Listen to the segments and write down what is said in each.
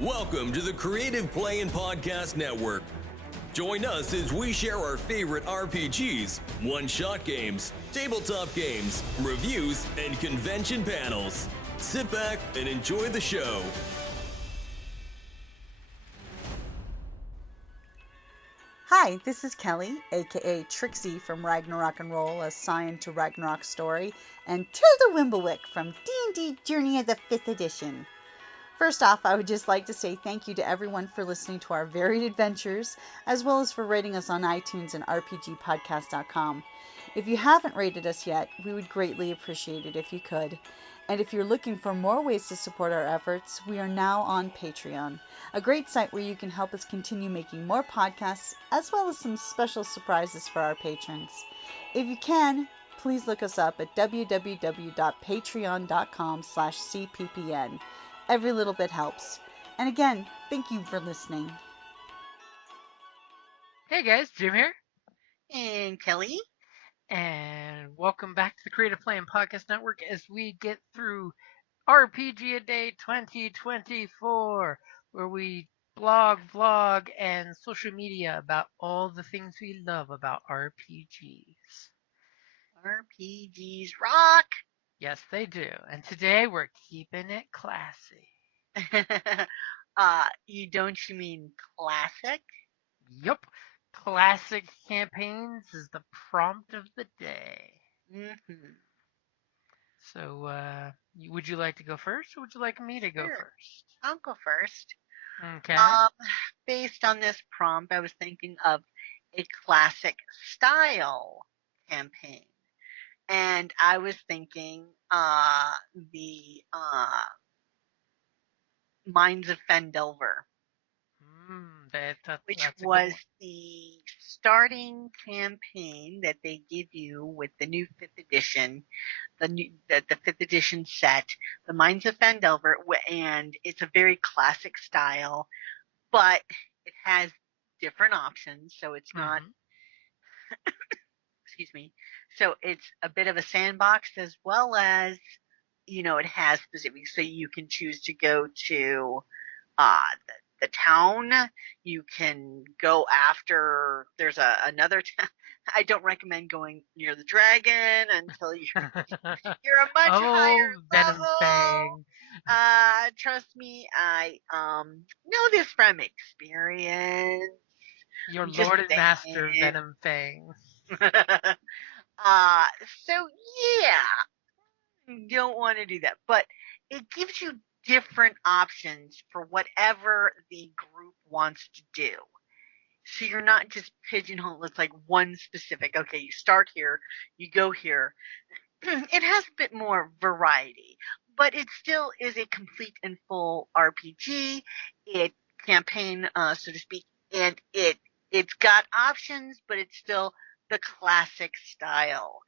Welcome to the Creative Play and Podcast Network. Join us as we share our favorite RPGs, one-shot games, tabletop games, reviews, and convention panels. Sit back and enjoy the show. Hi, this is Kelly, aka Trixie from Ragnarok and Roll, assigned to Ragnarok Story, and Tilda Wimblewick from D&D Journey of the 5th Edition. First off, I would just like to say thank you to everyone for listening to our varied adventures, as well as for rating us on iTunes and RPGpodcast.com. If you haven't rated us yet, we would greatly appreciate it if you could. And if you're looking for more ways to support our efforts, we are now on Patreon, a great site where you can help us continue making more podcasts, as well as some special surprises for our patrons. If you can, please look us up at www.patreon.com/cppn. Every little bit helps. And again, thank you for listening. Hey guys, Jim here, And Kelly. and welcome back to the Creative Play and Podcast Network as we get through RPGaDay 2024, where we blog, vlog, and social media about all the things we love about RPGs. RPGs rock! Yes, they do. And today we're keeping it classy. You mean classic? Yup, classic campaigns is the prompt of the day. Mm-hmm. So, would you like to go first, or would you like me to go Sure. first? I'll go first. Okay. Based on this prompt, I was thinking of a classic style campaign. And I was thinking the Mines of Fendelver, which That's a good was one. the starting campaign that they give you with the new 5th edition, the 5th edition set, the Mines of Fendelver, and it's a very classic style, but it has different options, so it's not, excuse me, so it's a bit of a sandbox as well as, it has specifics, so you can choose to go to the town. You can go after, there's another town. I don't recommend going near the dragon until you're a much higher Venom level. Fang. Trust me, I know this from experience. Your Just Lord and saying. Master Venom Fang. So yeah, you don't want to do that, but it gives you different options for whatever the group wants to do. So you're not just pigeonholed. It's like one specific, okay, you start here, you go here. It has a bit more variety, but it still is a complete and full RPG, campaign, so to speak, and it's got options, but it's still the classic style.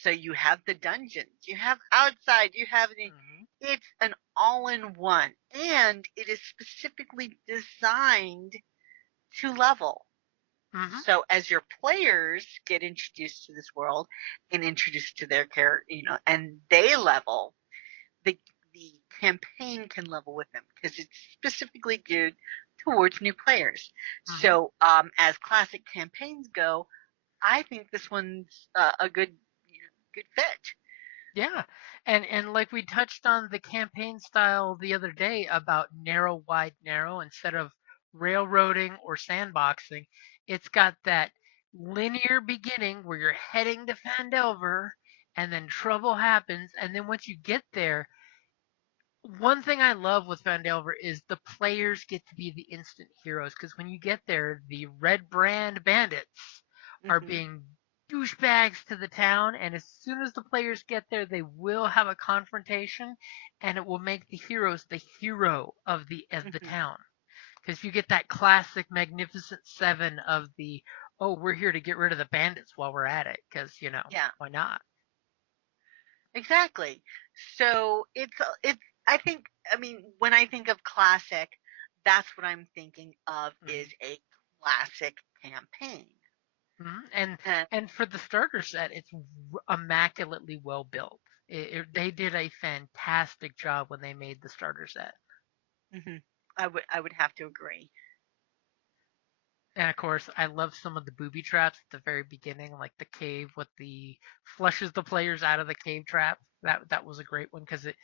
So you have the dungeons, you have outside, you have it's an all-in-one, and it is specifically designed to level. So as your players get introduced to this world and introduced to their character, and they level, the campaign can level with them because it's specifically geared towards new players. So as classic campaigns go, I think this one's a good fit. Yeah, and like we touched on the campaign style the other day about narrow, wide, narrow instead of railroading or sandboxing. It's got that linear beginning where you're heading to Phandelver, and then trouble happens, and then once you get there, one thing I love with Phandelver is the players get to be the instant heroes, because when you get there, the Red Brand bandits are being douchebags to the town, and as soon as the players get there, they will have a confrontation, and it will make the heroes the hero of the town. Because you get that classic Magnificent Seven of the, oh, we're here to get rid of the bandits while we're at it, because, why not? Exactly. So when I think of classic, that's what I'm thinking of is a classic campaign. And for the starter set, it's immaculately well built. They did a fantastic job when they made the starter set. I would have to agree. And of course, I love some of the booby traps at the very beginning, like the cave with the flushes the players out of the cave trap. That was a great one because it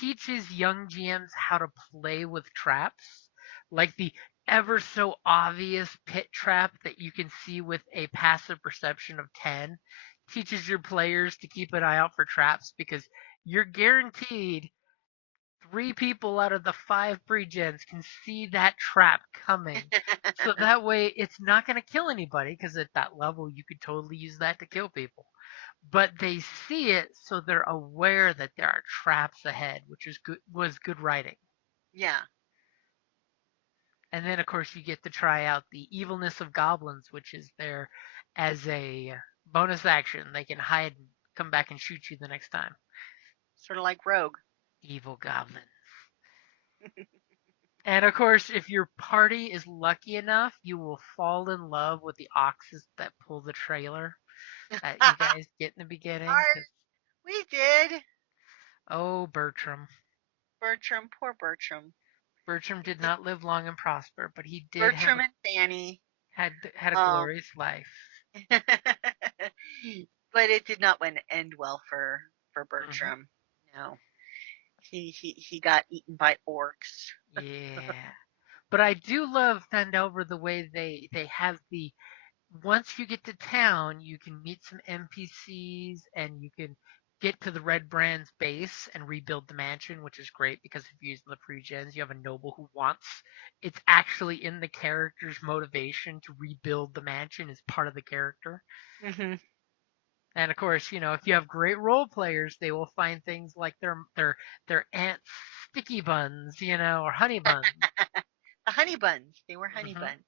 teaches young GMs how to play with traps, like the ever so obvious pit trap that you can see with a passive perception of 10 teaches your players to keep an eye out for traps because you're guaranteed 3 people out of the 5 pre-gens can see that trap coming. So that way it's not going to kill anybody because at that level you could totally use that to kill people. But they see it so they're aware that there are traps ahead, which was good writing. Yeah. And then of course you get to try out the evilness of goblins, which is there as a bonus action. They can hide and come back and shoot you the next time. Sort of like Rogue. Evil goblin. And of course, if your party is lucky enough, you will fall in love with the oxes that pull the trailer that you guys get in the beginning. Cause, We did. oh, Bertram. Bertram, poor Bertram. Bertram did not live long and prosper, but he did have Bertram and Fanny. had a Um, glorious life. but it did not end well for Hmm. Bertram. No, he got eaten by orcs. Yeah. But I do love Fandelver the way they have the once you get to town, you can meet some NPCs and you can get to the Red Brand's base and rebuild the mansion, which is great because if you're using the pre-gens, you have a noble who wants it's actually in the character's motivation to rebuild the mansion is part of the character. Hmm. And of course, if you have great role players, they will find things like their aunt's sticky buns, or honey buns. The honey buns. They were honey Hmm. buns.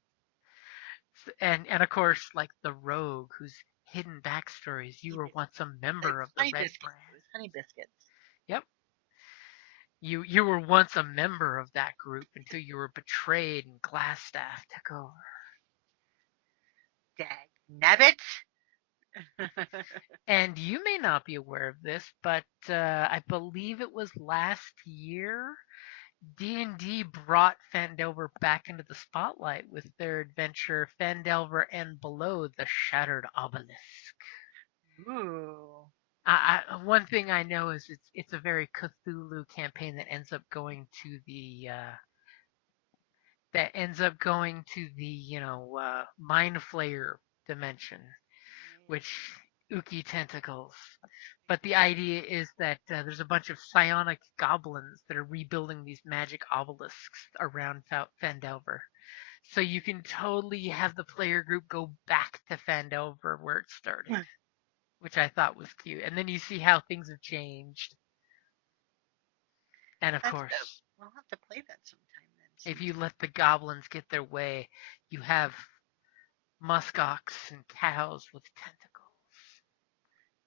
And of course, like the rogue whose hidden backstories. You He were did. once a member It's of the honey Red biscuits. It Brand. was honey biscuits. Yep. You were once a member of that group until you were betrayed and Glassstaff took over. Dag nabbit. And you may not be aware of this, but I believe it was last year D&D brought Fandelver back into the spotlight with their adventure Fandelver and Below the Shattered Obelisk. Ooh. One thing I know is it's a very Cthulhu campaign that ends up going to the Mind Flayer dimension, which Uki tentacles. But the idea is that there's a bunch of psionic goblins that are rebuilding these magic obelisks around Fandelver. So you can totally have the player group go back to Fandelver where it started, which I thought was cute. And then you see how things have changed. And of That's dope. course, We'll have to play that sometime if you then. let the goblins get their way, you have muskox and cows with tentacles.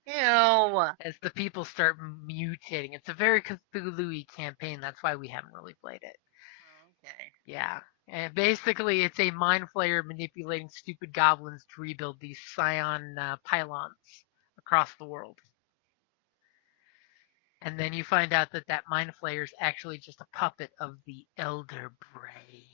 Ew. As the people start mutating. It's a very Cthulhu-y campaign. That's why we haven't really played it. Okay. Yeah. And basically, it's a mind flayer manipulating stupid goblins to rebuild these scion pylons across the world. And then you find out that that mind flayer is actually just a puppet of the Elder Brain.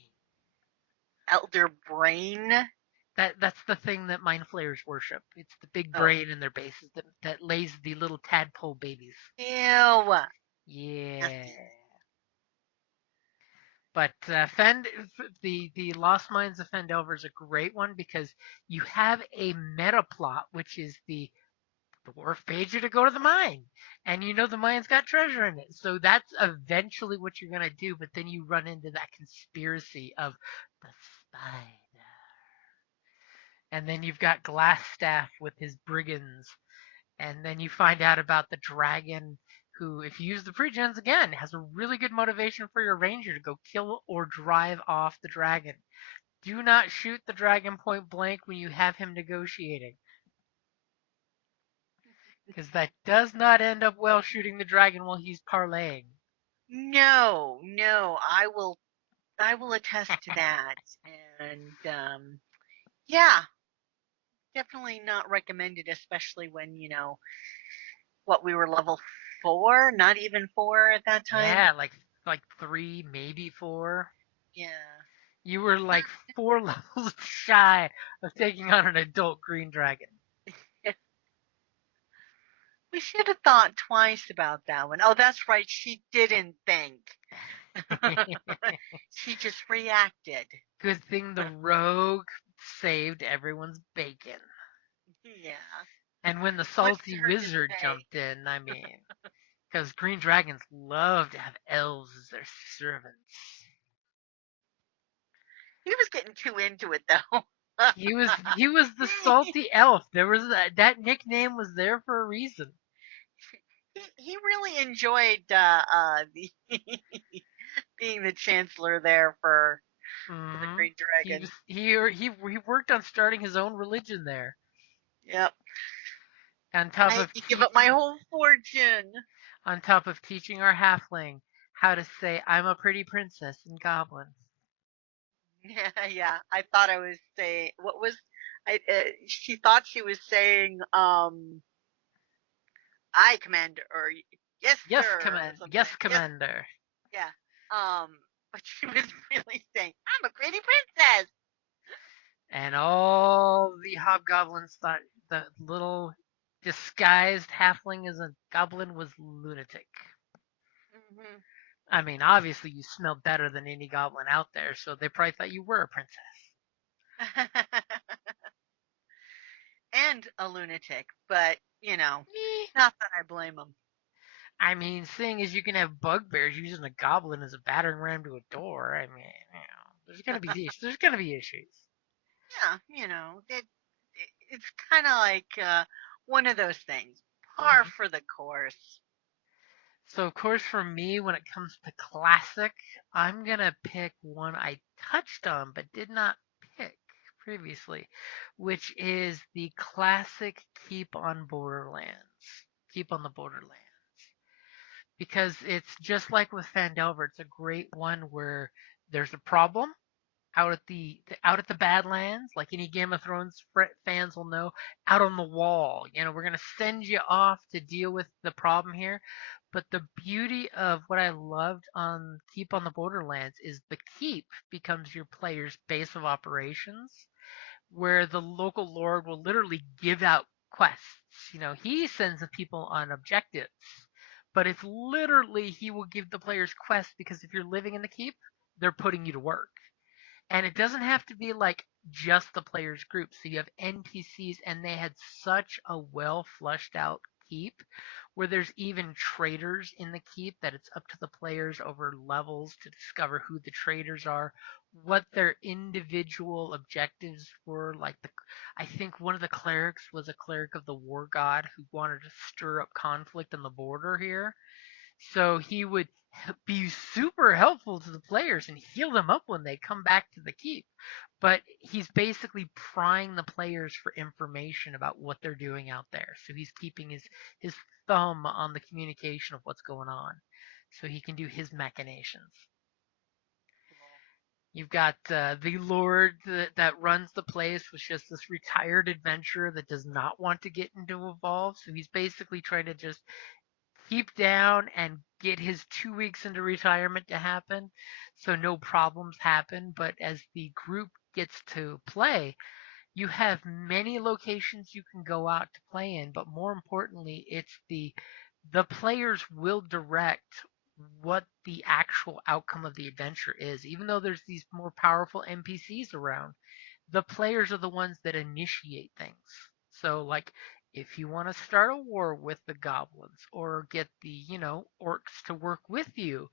Elder brain. That's the thing that mind flayers worship. It's the big Oh. brain in their bases that lays the little tadpole babies. Ew. Yeah. Nasty. But the Lost Mines of Fandelver is a great one because you have a meta plot, which is the dwarf paid you to go to the mine, and the mine's got treasure in it. So that's eventually what you're gonna do. But then you run into that conspiracy of the spider, and then you've got Glassstaff with his brigands, and then you find out about the dragon who, if you use the pre-gens again, has a really good motivation for your ranger to go kill or drive off the dragon. Do not shoot the dragon point blank when you have him negotiating, because that does not end up well shooting the dragon while he's parlaying. No, no. I will attest to that. And yeah, definitely not recommended, especially when what we were level 4, not even 4 at that time. Yeah, like like 3, maybe 4. Yeah. You were like 4 levels shy of taking on an adult green dragon. We should have thought twice about that one. Oh, that's right. She didn't think. She just reacted. Good thing the rogue saved everyone's bacon. Yeah. And when the Much to salty her wizard dismay. jumped in, I mean, because green dragons love to have elves as their servants. He was getting too into it, though. He was the salty elf. There was that nickname was there for a reason. He really enjoyed the being the chancellor there for the Hmm. Green He Dragon. was he worked on starting his own religion there. Yep. On top I had of to give up my teaching whole fortune. on top of teaching our halfling how to say I'm a pretty princess in Goblin. Yeah, yeah. I thought I was saying what was I? She thought she was saying "I commander" or "Yes, sir" or something. Yes, Yes, commander. yeah. But she was really saying, "I'm a pretty princess." And all the hobgoblins thought the little disguised halfling as a goblin was lunatic. Hmm. I mean, obviously you smelled better than any goblin out there, so they probably thought you were a princess. And a lunatic, but Eh, not that I blame him. I mean, seeing as you can have bugbears using a goblin as a battering ram to a door, I mean, there's gonna be issues. Yeah, it's kind of like one of those things, par Mhm. for the course. So, of course, for me, when it comes to classic, I'm gonna pick one I touched on but did not pick previously, which is the classic Keep on Borderlands. Keep on the Borderlands. Because it's just like with Fandelver, it's a great one where there's a problem out at the Badlands, like any Game of Thrones fans will know, out on the wall. We're gonna send you off to deal with the problem here. But the beauty of what I loved on Keep on the Borderlands is the keep becomes your player's base of operations, where the local lord will literally give out quests. He sends the people on objectives, but it's literally he will give the players quests because if you're living in the keep, they're putting you to work. And it doesn't have to be like just the players group. So you have NPCs, and they had such a well flushed out keep where there's even traders in the keep that it's up to the players over levels to discover who the traders are, what their individual objectives were. I think one of the clerics was a cleric of the war god who wanted to stir up conflict on the border here. So he would be super helpful to the players and heal them up when they come back to the keep. But he's basically prying the players for information about what they're doing out there. So he's keeping his thumb on the communication of what's going on so he can do his machinations. You've got the Lord that runs the place, was just this retired adventurer that does not want to get into Evolve. So he's basically trying to just keep down and get his 2 weeks into retirement to happen so no problems happen. But as the group gets to play, you have many locations you can go out to play in, but more importantly, it's the players will direct what the actual outcome of the adventure is. Even though there's these more powerful NPCs around, the players are the ones that initiate things. So, like, if you want to start a war with the goblins, or get the orcs to work with you,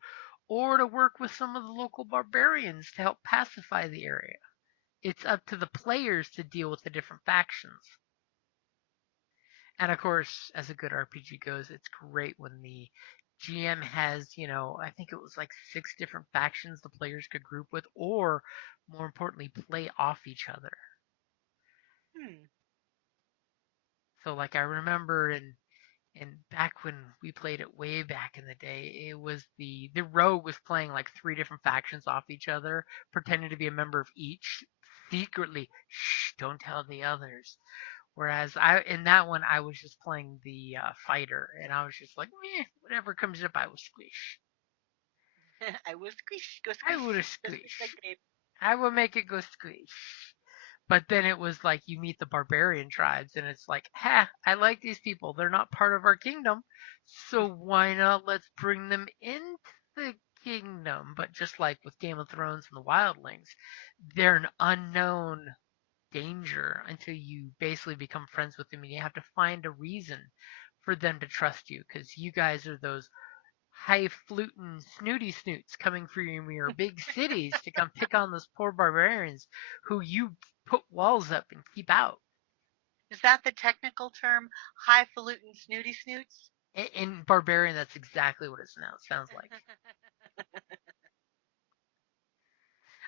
or to work with some of the local barbarians to help pacify the area, it's up to the players to deal with the different factions. And of course, as a good RPG goes, it's great when the GM has I think it was like 6 different factions the players could group with, or more importantly, play off each other. Hmm. So like I remember in back when we played it way back in the day, it was the rogue was playing like 3 different factions off each other, pretending to be a member of each, secretly, shh, don't tell the others. Whereas in that one I was just playing the fighter, and I was just like, meh, whatever comes up I will squish. I will squish, go I would squish, go squish like squish. grape. I would make it go squish. But then it was like you meet the barbarian tribes, and it's like, ha, I like these people. They're not part of our kingdom, so why not let's bring them into the kingdom? But just like with Game of Thrones and the Wildlings, they're an unknown danger until you basically become friends with them, and you have to find a reason for them to trust you because you guys are those high-flutin' snooty snoots coming from your big cities to come pick on those poor barbarians who you put walls up and keep out. Is that the technical term? Highfalutin snooty snoots? In Barbarian, that's exactly what it sounds like.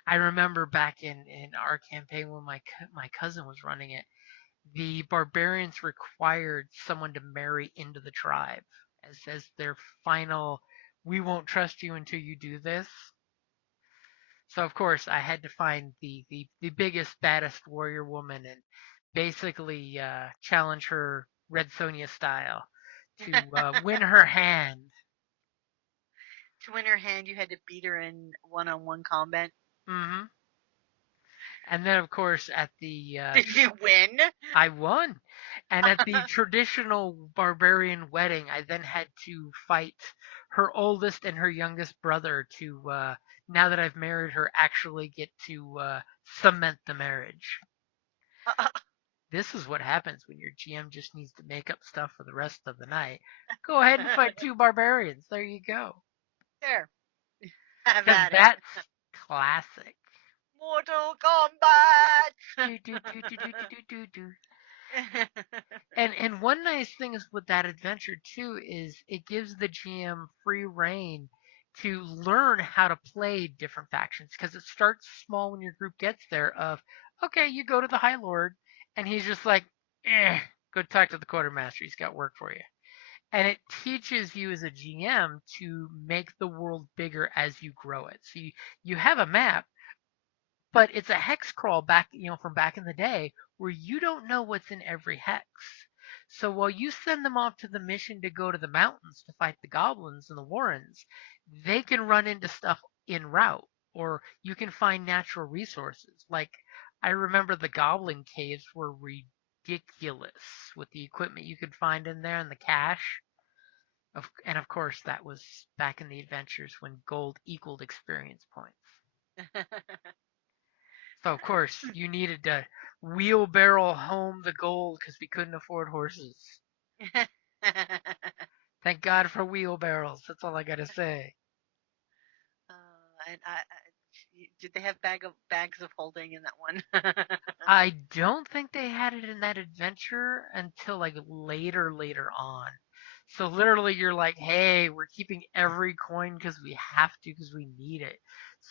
I remember back in our campaign when my cousin was running it, the barbarians required someone to marry into the tribe as their final. We won't trust you until you do this. So of course I had to find the biggest, baddest warrior woman and basically challenge her Red Sonja style to win her hand. To win her hand, you had to beat her in one-on-one combat. Hmm. And then of course at the Did you win? I won. And at the traditional barbarian wedding, I then had to fight her oldest and her youngest brother to now that I've married her, actually get to cement the marriage. This is what happens when your GM just needs to make up stuff for the rest of the night. Go ahead and fight two barbarians. There you go. There. Have Because at it. that's classic. Mortal Kombat! Do, do, do, do, do, do, do, do. And one nice thing is with that adventure too is it gives the GM free reign to learn how to play different factions because it starts small when your group gets there of okay, you go to the High Lord and he's just like go talk to the quartermaster, he's got work for you. And it teaches you as a GM to make the world bigger as you grow it. So you have a map, but it's a hex crawl back, from back in the day where you don't know what's in every hex. So while you send them off to the mission to go to the mountains to fight the goblins and the warrens, they can run into stuff en route, or you can find natural resources. Like I remember the goblin caves were ridiculous with the equipment you could find in there and the cache. And of course, that was back in the adventures when gold equaled experience points. So of course you needed to wheelbarrow home the gold because we couldn't afford horses. Thank God for wheelbarrows. That's all I gotta say. Did they have bags of holding in that one? I don't think they had it in that adventure until like later on. So literally you're like, hey, we're keeping every coin because we have to because we need it.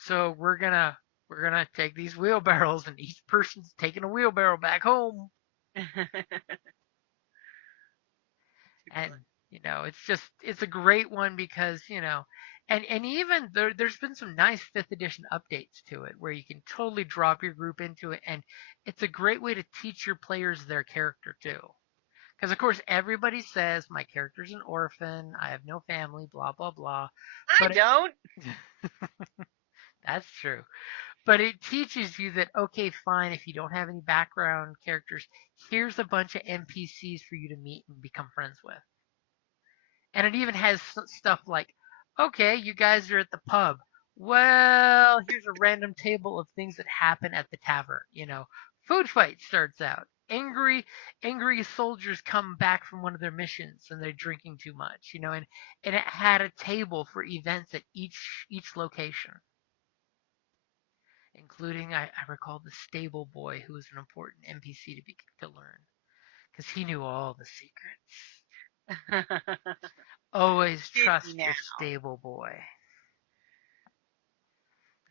So we're gonna take these wheelbarrows and each person's taking a wheelbarrow back home. And it's a great one because and even there's been some nice fifth edition updates to it where you can totally drop your group into it, and it's a great way to teach your players their character too, because of course everybody says my character's an orphan, I have no family, blah blah blah, I but don't. that's true. But it teaches you that okay, fine, if you don't have any background characters, here's a bunch of NPCs for you to meet and become friends with. And it even has stuff like, okay, you guys are at the pub. Well, here's a random table of things that happen at the tavern. Food fight starts out. Angry soldiers come back from one of their missions and they're drinking too much. And it had a table for events at each location, including I recall the stable boy who was an important NPC to learn because he knew all the secrets. Always trust your stable boy.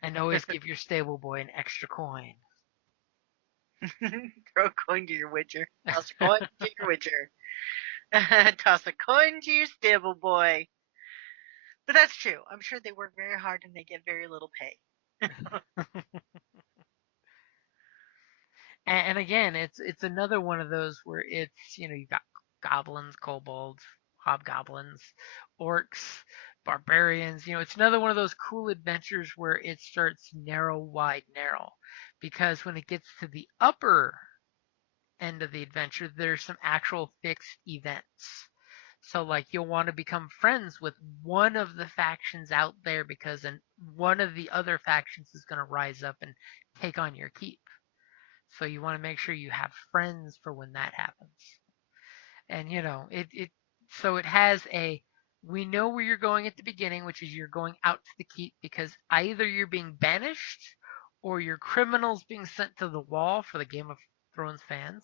And always give your stable boy an extra coin. Throw a coin to your witcher. Toss a coin to your witcher. Toss a coin to your stable boy. But that's true. I'm sure they work very hard and they get very little pay. And again, it's another one of those where it's you got goblins, kobolds, hobgoblins, orcs, barbarians. It's another one of those cool adventures where it starts narrow, wide, narrow. Because when it gets to the upper end of the adventure, there's some actual fixed events. So, like, you'll want to become friends with one of the factions out there because one of the other factions is going to rise up and take on your keep. So you want to make sure you have friends for when that happens. And so it has we know where you're going at the beginning, which is you're going out to the keep because either you're being banished or your criminals being sent to the wall for the Game of Thrones fans,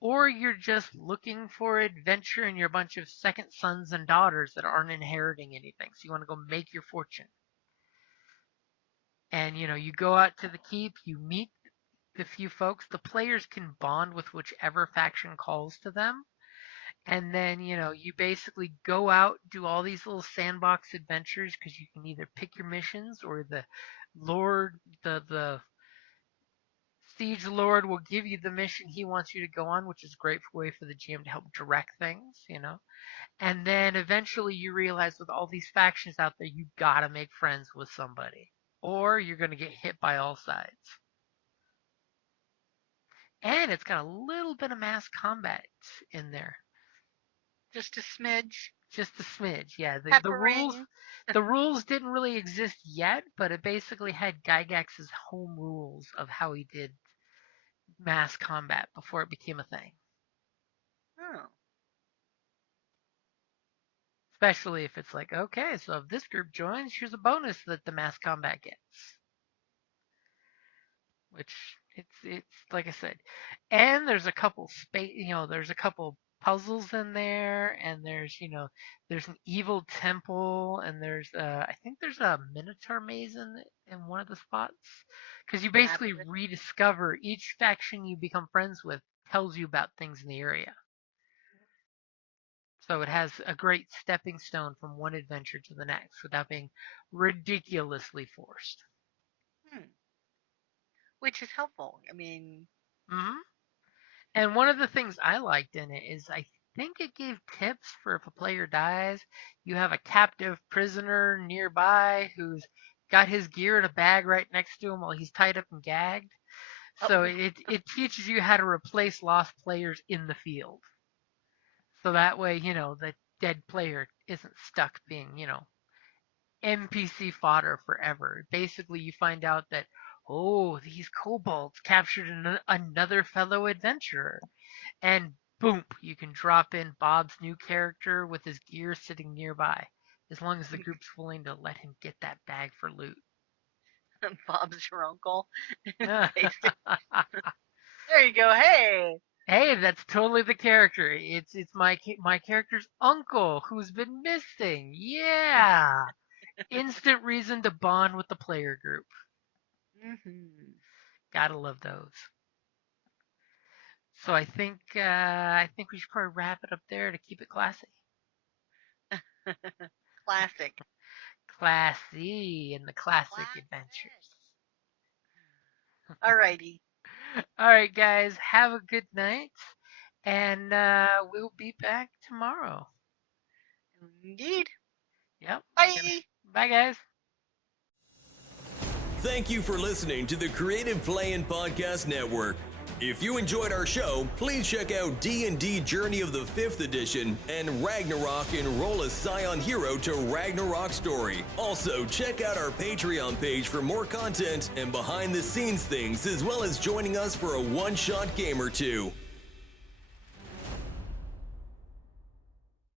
or you're just looking for adventure and you're a bunch of second sons and daughters that aren't inheriting anything. So you want to go make your fortune. And you go out to the keep, you meet the few folks. The players can bond with whichever faction calls to them. And then, you basically go out, do all these little sandbox adventures because you can either pick your missions or the Siege Lord will give you the mission he wants you to go on, which is a great way for the GM to help direct things, And then eventually you realize with all these factions out there, you gotta make friends with somebody, or you're gonna get hit by all sides. And it's got a little bit of mass combat in there. Just a smidge. Just a smidge, yeah. Peppering. The rules didn't really exist yet, but it basically had Gygax's home rules of how he did mass combat before it became a thing. Oh. Especially if it's like, okay, so if this group joins, here's a bonus that the mass combat gets. Which it's like I said, and there's a couple there's a couple puzzles in there, and there's there's an evil temple, and there's I think there's a Minotaur maze in one of the spots, because you basically rediscover each faction you become friends with tells you about things in the area. So it has a great stepping stone from one adventure to the next without being ridiculously forced. Which is helpful. I mean. Mm-hmm. And one of the things I liked in it is I think it gave tips for if a player dies, you have a captive prisoner nearby who's got his gear in a bag right next to him while he's tied up and gagged. So it teaches you how to replace lost players in the field. So that way, the dead player isn't stuck being, NPC fodder forever. Basically, you find out that, these kobolds captured another fellow adventurer. And boom, you can drop in Bob's new character with his gear sitting nearby, as long as the group's willing to let him get that bag for loot. Bob's your uncle. There you go. Hey, that's totally the character. It's my character's uncle who's been missing. Yeah. Instant reason to bond with the player group. Mm-hmm. Gotta love those. So I think we should probably wrap it up there to keep it classy. Classic. Classy in the classic adventures. Alrighty. All right, guys. Have a good night, and we'll be back tomorrow. Indeed. Yep. Bye. Bye, guys. Thank you for listening to the Creative Play-In Podcast Network. If you enjoyed our show, please check out D&D Journey of the 5th Edition and Ragnarok Enroll a Scion Hero to Ragnarok Story. Also, check out our Patreon page for more content and behind-the-scenes things, as well as joining us for a one-shot game or two.